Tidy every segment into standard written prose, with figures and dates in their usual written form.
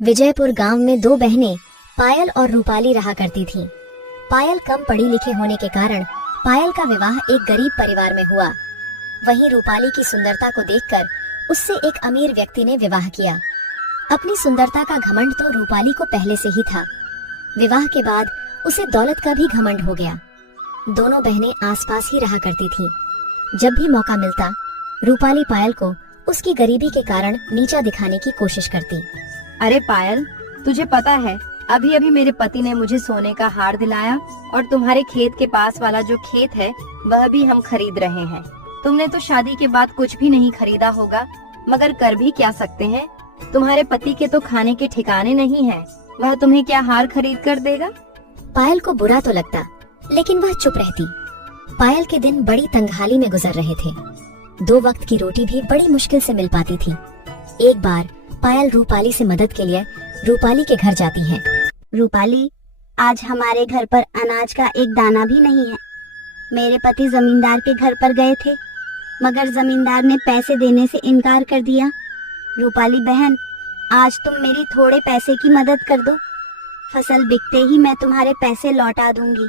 विजयपुर गांव में दो बहनें पायल और रूपाली रहा करती थीं। पायल कम पढ़ी लिखी होने के कारण पायल का विवाह एक गरीब परिवार में हुआ। वहीं रूपाली की सुंदरता को देखकर उससे एक अमीर व्यक्ति ने विवाह किया। अपनी सुंदरता का घमंड तो रूपाली को पहले से ही था। विवाह के बाद उसे दौलत का भी घमंड हो गया। दोनों बहनें आसपास ही रहा करती थीं। जब भी मौका मिलता रूपाली पायल को उसकी गरीबी के कारण नीचा दिखाने की कोशिश करती। अरे पायल, तुझे पता है अभी अभी मेरे पति ने मुझे सोने का हार दिलाया और तुम्हारे खेत के पास वाला जो खेत है वह भी हम खरीद रहे हैं। तुमने तो शादी के बाद कुछ भी नहीं खरीदा होगा, मगर कर भी क्या सकते हैं। तुम्हारे पति के तो खाने के ठिकाने नहीं है, वह तुम्हें क्या हार खरीद कर देगा। पायल को बुरा तो लगता, लेकिन वह चुप रहती। पायल के दिन बड़ी तंगहाली में गुजर रहे थे। 2 वक्त की रोटी भी बड़ी मुश्किल से मिल पाती थी। एक बार पायल रूपाली से मदद के लिए रूपाली के घर जाती है। रूपाली, आज हमारे घर पर अनाज का एक दाना भी नहीं है। मेरे पति जमींदार के घर पर गए थे, मगर जमींदार ने पैसे देने से इनकार कर दिया। रूपाली बहन, आज तुम मेरी थोड़े पैसे की मदद कर दो। फसल बिकते ही मैं तुम्हारे पैसे लौटा दूंगी।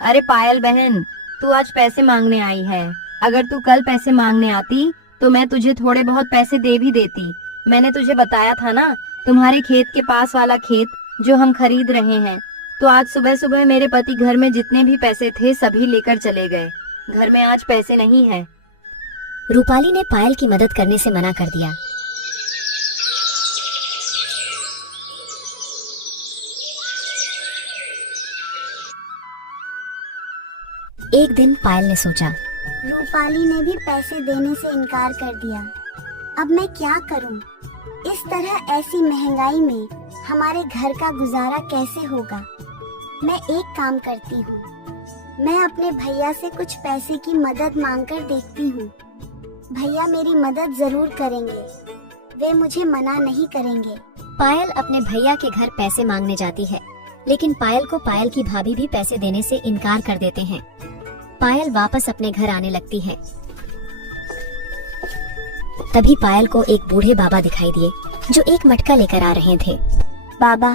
अरे पायल बहन, तू आज पैसे मांगने आई है। अगर तू कल पैसे मांगने आती तो मैं तुझे थोड़े बहुत पैसे दे भी देती। मैंने तुझे बताया था ना, तुम्हारे खेत के पास वाला खेत जो हम खरीद रहे हैं। तो आज सुबह सुबह मेरे पति घर में जितने भी पैसे थे सभी लेकर चले गए। घर में आज पैसे नहीं है। रूपाली ने पायल की मदद करने से मना कर दिया। एक दिन पायल ने सोचा, रूपाली ने भी पैसे देने से इनकार कर दिया। अब मैं क्या करूं? इस तरह ऐसी महंगाई में हमारे घर का गुजारा कैसे होगा? मैं एक काम करती हूँ, मैं अपने भैया से कुछ पैसे की मदद मांगकर देखती हूँ। भैया मेरी मदद जरूर करेंगे, वे मुझे मना नहीं करेंगे। पायल अपने भैया के घर पैसे मांगने जाती है, लेकिन पायल को पायल की भाभी भी पैसे देने से इनकार कर देते हैं। पायल वापस अपने घर आने लगती है। तभी पायल को एक बूढ़े बाबा दिखाई दिए जो एक मटका लेकर आ रहे थे। बाबा,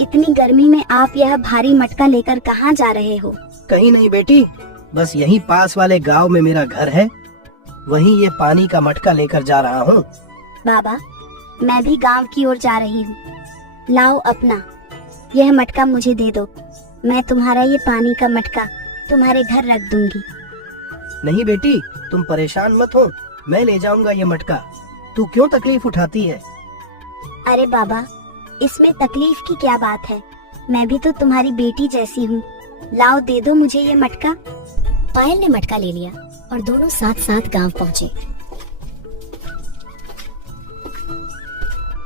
इतनी गर्मी में आप यह भारी मटका लेकर कहाँ जा रहे हो? कहीं नहीं बेटी, बस यहीं पास वाले गांव में मेरा घर है, वहीं ये पानी का मटका लेकर जा रहा हूँ। बाबा, मैं भी गांव की ओर जा रही हूँ। लाओ अपना यह मटका मुझे दे दो। मैं तुम्हारा ये पानी का मटका तुम्हारे घर रख दूंगी। नहीं बेटी, तुम परेशान मत हो, मैं ले जाऊंगा ये मटका। तू क्यों तकलीफ उठाती है? अरे बाबा, इसमें तकलीफ की क्या बात है? मैं भी तो तुम्हारी बेटी जैसी हूँ। लाओ दे दो मुझे ये मटका। पायल ने मटका ले लिया और दोनों साथ साथ गांव पहुँचे।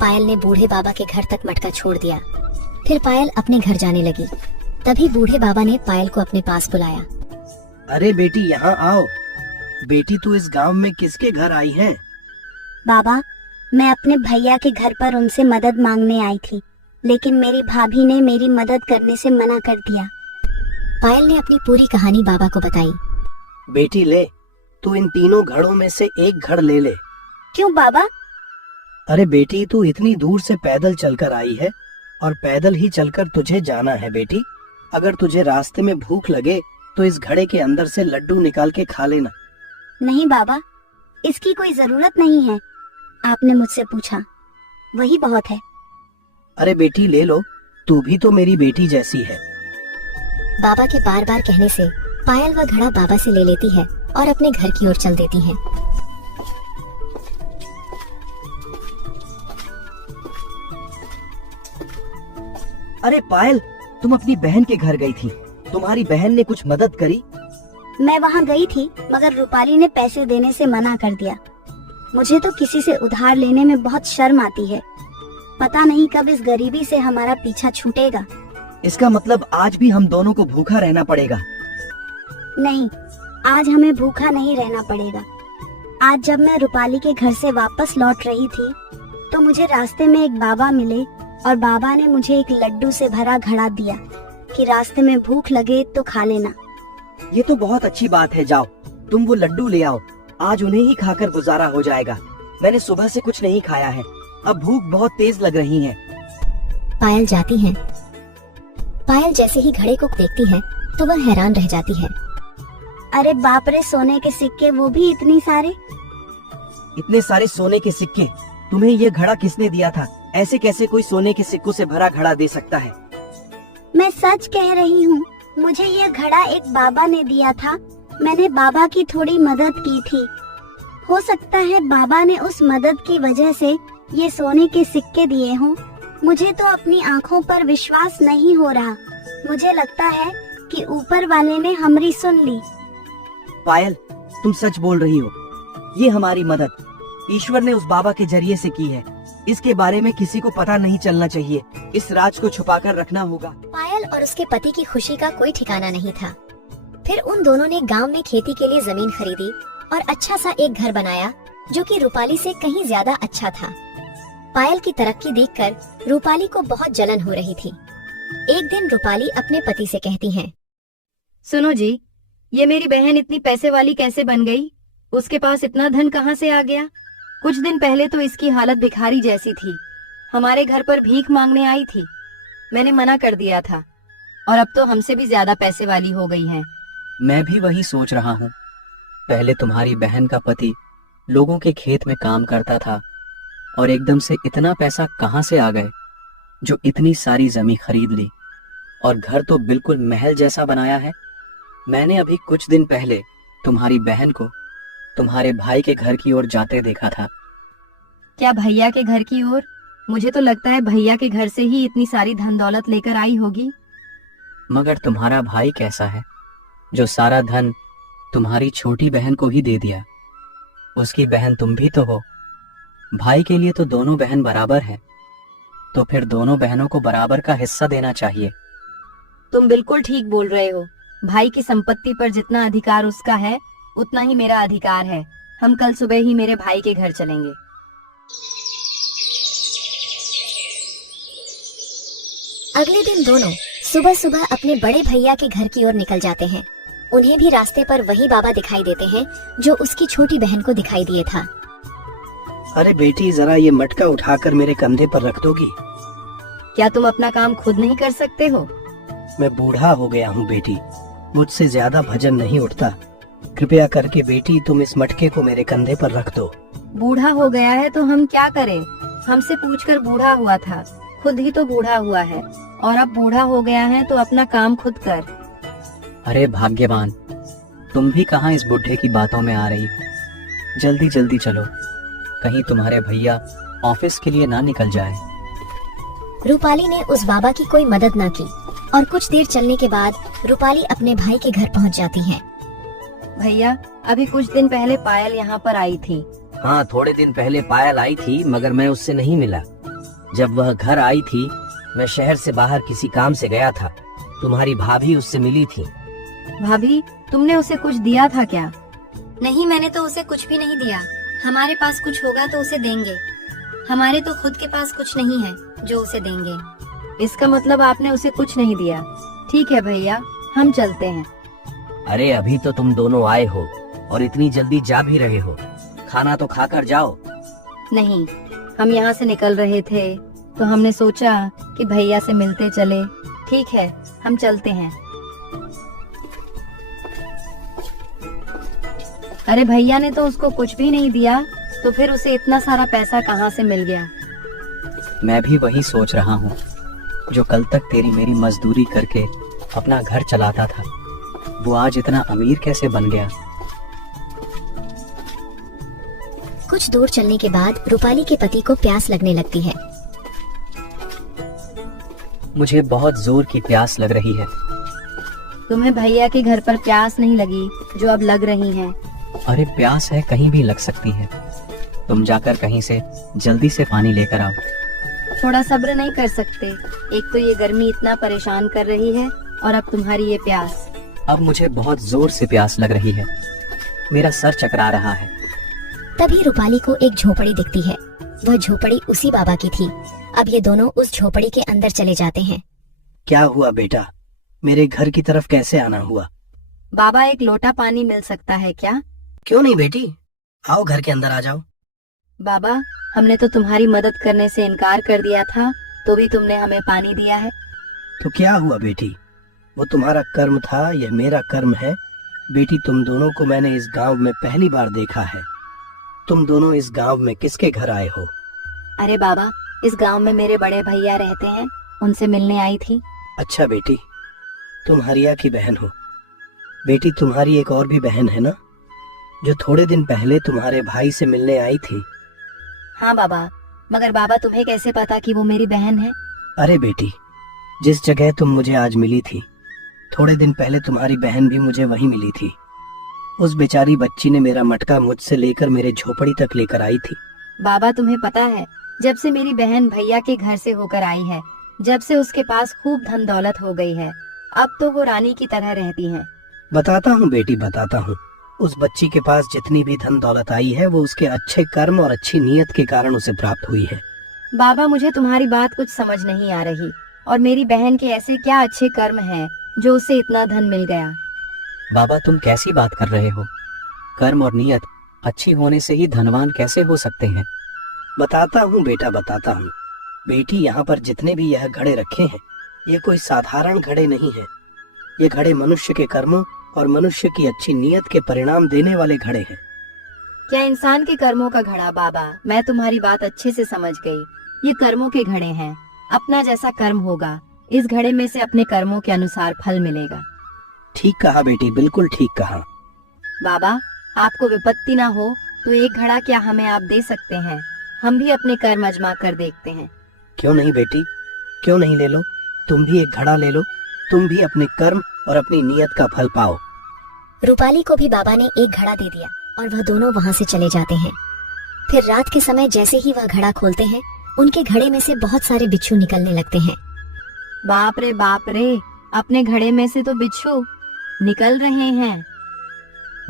पायल ने बूढ़े बाबा के घर तक मटका छोड़ दिया। फिर पायल अपने घर जाने लगी। तभी बूढ़े बाबा ने पायल को अपने पास बुलाया। अरे बेटी, यहाँ आओ। बेटी, तू इस गांव में किसके घर आई है? बाबा, मैं अपने भैया के घर पर उनसे मदद मांगने आई थी, लेकिन मेरी भाभी ने मेरी मदद करने से मना कर दिया। पायल ने अपनी पूरी कहानी बाबा को बताई। बेटी ले, तू इन तीनों घड़ों में से एक घड़ ले ले। क्यों बाबा? अरे बेटी, तू इतनी दूर से पैदल चलकर आई है और पैदल ही चलकर तुझे जाना है। बेटी, अगर तुझे रास्ते में भूख लगे तो इस घड़े के अंदर से लड्डू निकाल के खा लेना। नहीं बाबा, इसकी कोई जरूरत नहीं है। आपने मुझसे पूछा, वही बहुत है। अरे बेटी ले लो, तू भी तो मेरी बेटी जैसी है। बाबा के बार बार कहने से पायल वह घड़ा बाबा से ले लेती है और अपने घर की ओर चल देती है। अरे पायल, तुम अपनी बहन के घर गई थी, तुम्हारी बहन ने कुछ मदद करी? मैं वहाँ गई थी, मगर रूपाली ने पैसे देने से मना कर दिया। मुझे तो किसी से उधार लेने में बहुत शर्म आती है। पता नहीं कब इस गरीबी से हमारा पीछा छूटेगा। इसका मतलब आज भी हम दोनों को भूखा रहना पड़ेगा। नहीं, आज हमें भूखा नहीं रहना पड़ेगा। आज जब मैं रूपाली के घर से वापस लौट रही थी तो मुझे रास्ते में एक बाबा मिले और बाबा ने मुझे एक लड्डू से भरा घड़ा दिया कि रास्ते में भूख लगे तो खा लेना। ये तो बहुत अच्छी बात है। जाओ, तुम वो लड्डू ले आओ, आज उन्हें ही खाकर गुजारा हो जाएगा। मैंने सुबह से कुछ नहीं खाया है, अब भूख बहुत तेज लग रही है। पायल जाती हैं। पायल जैसे ही घड़े को देखती है तो वह हैरान रह जाती है। अरे बाप रे, सोने के सिक्के, वो भी इतनी सारे। इतने सारे सोने के सिक्के, तुम्हें ये घड़ा किसने दिया था? ऐसे कैसे कोई सोने के सिक्कों से भरा घड़ा दे सकता है? मैं सच कह रही हूँ, मुझे ये घड़ा एक बाबा ने दिया था। मैंने बाबा की थोड़ी मदद की थी। हो सकता है बाबा ने उस मदद की वजह से ये सोने के सिक्के दिए हों। मुझे तो अपनी आँखों पर विश्वास नहीं हो रहा। मुझे लगता है कि ऊपर वाले ने हमारी सुन ली। पायल, तुम सच बोल रही हो। ये हमारी मदद ईश्वर ने उस बाबा के जरिए से की है। इसके बारे में किसी को पता नहीं चलना चाहिए। इस राज को छुपाकर रखना होगा। पायल और उसके पति की खुशी का कोई ठिकाना नहीं था। फिर उन दोनों ने गांव में खेती के लिए जमीन खरीदी और अच्छा सा एक घर बनाया जो कि रूपाली से कहीं ज्यादा अच्छा था। पायल की तरक्की देखकर रूपाली को बहुत जलन हो रही थी। एक दिन रूपाली अपने पति से कहती है, सुनो जी, ये मेरी बहन इतनी पैसे वाली कैसे बन गई? उसके पास इतना धन कहाँ से आ गया? कुछ दिन पहले तो इसकी हालत भिखारी जैसी थी। हमारे घर पर भीख मांगने आई थी। मैंने मना कर दिया था और अब तो हमसे भी ज्यादा पैसे वाली हो गई है। मैं भी वही सोच रहा हूँ। पहले तुम्हारी बहन का पति लोगों के खेत में काम करता था और एकदम से इतना पैसा कहाँ से आ गए जो इतनी सारी जमीन खरीद ली, और घर तो बिल्कुल महल जैसा बनाया है। मैंने अभी कुछ दिन पहले तुम्हारी बहन को तुम्हारे भाई के घर की ओर जाते देखा था। क्या भैया के घर की ओर? मुझे तो लगता है भैया के घर से ही इतनी सारी धन दौलत लेकर आई होगी। मगर तुम्हारा भाई कैसा है जो सारा धन तुम्हारी छोटी बहन को ही दे दिया? उसकी बहन तुम भी तो हो। भाई के लिए तो दोनों बहन बराबर हैं, तो फिर दोनों बहनों को बराबर का हिस्सा देना चाहिए। तुम बिल्कुल ठीक बोल रहे हो। भाई की संपत्ति पर जितना अधिकार उसका है उतना ही मेरा अधिकार है। हम कल सुबह ही मेरे भाई के घर चलेंगे। अगले दिन दोनों सुबह सुबह अपने बड़े भैया के घर की ओर निकल जाते हैं। उन्हें भी रास्ते पर वही बाबा दिखाई देते हैं जो उसकी छोटी बहन को दिखाई दिए था। अरे बेटी, जरा ये मटका उठाकर मेरे कंधे पर रख दोगी? क्या तुम अपना काम खुद नहीं कर सकते हो? मैं बूढ़ा हो गया हूँ बेटी, मुझसे ज्यादा भजन नहीं उठता। कृपया करके बेटी तुम इस मटके को मेरे कंधे पर रख दो। बूढ़ा हो गया है तो हम क्या करें? हमसे पूछकर बूढ़ा हुआ था, खुद ही तो बूढ़ा हुआ है। और अब बूढ़ा हो गया है तो अपना काम खुद कर। अरे भाग्यवान, तुम भी कहाँ इस बुढ़े की बातों में आ रही हो? जल्दी जल्दी चलो, कहीं तुम्हारे भैया ऑफिस के लिए ना निकल जाए। रूपाली ने उस बाबा की कोई मदद ना की और कुछ देर चलने के बाद रूपाली अपने भाई के घर पहुंच जाती है। भैया, अभी कुछ दिन पहले पायल यहाँ पर आई थी। हाँ, थोड़े दिन पहले पायल आई थी, मगर मैं उससे नहीं मिला। जब वह घर आई थी, मैं शहर से बाहर किसी काम से गया था। तुम्हारी भाभी उससे मिली थी। भाभी, तुमने उसे कुछ दिया था क्या? नहीं, मैंने तो उसे कुछ भी नहीं दिया। हमारे पास कुछ होगा तो उसे देंगे। हमारे तो खुद के पास कुछ नहीं है जो उसे देंगे। इसका मतलब आपने उसे कुछ नहीं दिया। ठीक है भैया, हम चलते हैं। अरे अभी तो तुम दोनों आए हो और इतनी जल्दी जा भी रहे हो। खाना तो खाकर जाओ। नहीं, हम यहाँ से निकल रहे थे तो हमने सोचा कि भैया से मिलते चले। ठीक है, हम चलते हैं। अरे भैया ने तो उसको कुछ भी नहीं दिया, तो फिर उसे इतना सारा पैसा कहाँ से मिल गया? मैं भी वही सोच रहा हूँ। जो कल तक तेरी मेरी मजदूरी करके अपना घर चलाता था, वो आज इतना अमीर कैसे बन गया? कुछ दूर चलने के बाद रूपाली के पति को प्यास लगने लगती है। मुझे बहुत जोर की प्यास लग रही है। तुम्हें भैया के घर पर प्यास नहीं लगी जो अब लग रही है। अरे प्यास है, कहीं भी लग सकती है। तुम जाकर कहीं से जल्दी से पानी लेकर आओ। थोड़ा सब्र नहीं कर सकते? एक तो ये गर्मी इतना परेशान कर रही है और अब तुम्हारी ये प्यास। अब मुझे बहुत जोर से प्यास लग रही है, मेरा सर चकरा रहा है। तभी रूपाली को एक झोपड़ी दिखती है। वह झोपड़ी उसी बाबा की थी। अब ये दोनों उस झोपड़ी के अंदर चले जाते हैं। क्या हुआ बेटा, मेरे घर की तरफ कैसे आना हुआ? बाबा, एक लोटा पानी मिल सकता है क्या? क्यों नहीं बेटी, आओ घर के अंदर आ जाओ। बाबा, हमने तो तुम्हारी मदद करने से इनकार कर दिया था, तो भी तुमने हमें पानी दिया है। तो क्या हुआ बेटी, वो तुम्हारा कर्म था, यह मेरा कर्म है। बेटी, तुम दोनों को मैंने इस गांव में पहली बार देखा है। तुम दोनों इस गांव में किसके घर आए हो? अरे बाबा, इस गांव में मेरे बड़े भैया रहते हैं, उनसे मिलने आई थी। अच्छा बेटी, तुम हरिया की बहन हो। बेटी, तुम्हारी एक और भी बहन है ना, जो थोड़े दिन पहले तुम्हारे भाई से मिलने आई थी? हाँ बाबा, मगर बाबा तुम्हें कैसे पता कि वो मेरी बहन है? अरे बेटी, जिस जगह तुम मुझे आज मिली थी, थोड़े दिन पहले तुम्हारी बहन भी मुझे वहीं मिली थी। उस बेचारी बच्ची ने मेरा मटका मुझसे लेकर मेरे झोपड़ी तक लेकर आई थी। बाबा तुम्हें पता है, जब से मेरी बहन भैया के घर से होकर आई है, जब से उसके पास खूब धन दौलत हो गई है, अब तो वो रानी की तरह रहती है। बताता हूँ बेटी, बताता हूँ। उस बच्ची के पास जितनी भी धन दौलत आई है, वो उसके अच्छे कर्म और अच्छी नीयत के कारण उसे प्राप्त हुई है। बाबा, मुझे तुम्हारी बात कुछ समझ नहीं आ रही, और मेरी बहन के ऐसे क्या अच्छे कर्म हैं जो उसे इतना धन मिल गया? बाबा, तुम कैसी बात कर रहे हो? कर्म और नियत अच्छी होने से ही धनवान कैसे हो सकते हैं? बताता हूँ बेटा, बताता हूँ। बेटी, यहाँ पर जितने भी यह घड़े रखे हैं, ये कोई साधारण घड़े नहीं हैं। ये घड़े मनुष्य के कर्मों और मनुष्य की अच्छी नीयत के परिणाम देने वाले घड़े हैं। क्या इंसान के कर्मों का घड़ा? बाबा, मैं तुम्हारी बात अच्छे से समझ गई। ये कर्मों के घड़े हैं। अपना जैसा कर्म होगा, इस घड़े में से अपने कर्मों के अनुसार फल मिलेगा। ठीक कहा बेटी, बिल्कुल ठीक कहा। बाबा, आपको विपत्ति ना हो तो एक घड़ा क्या हमें आप दे सकते हैं? हम भी अपने कर्म आजमा कर देखते हैं। क्यों नहीं बेटी, क्यों नहीं, ले लो। तुम भी एक घड़ा ले लो, तुम भी अपने कर्म और अपनी नीयत का फल पाओ। रूपाली को भी बाबा ने एक घड़ा दे दिया और वह दोनों वहाँ से चले जाते हैं। फिर रात के समय जैसे ही वह घड़ा खोलते हैं, उनके घड़े में से बहुत सारे बिच्छू निकलने लगते हैं। बाप रे, अपने घड़े में से तो बिच्छू निकल रहे हैं।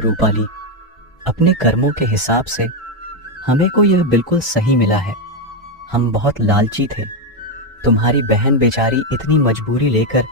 रूपाली, अपने कर्मों के हिसाब से हमें को यह बिल्कुल सही मिला है। हम बहुत लालची थे। तुम्हारी बहन बेचारी इतनी मजबूरी लेकर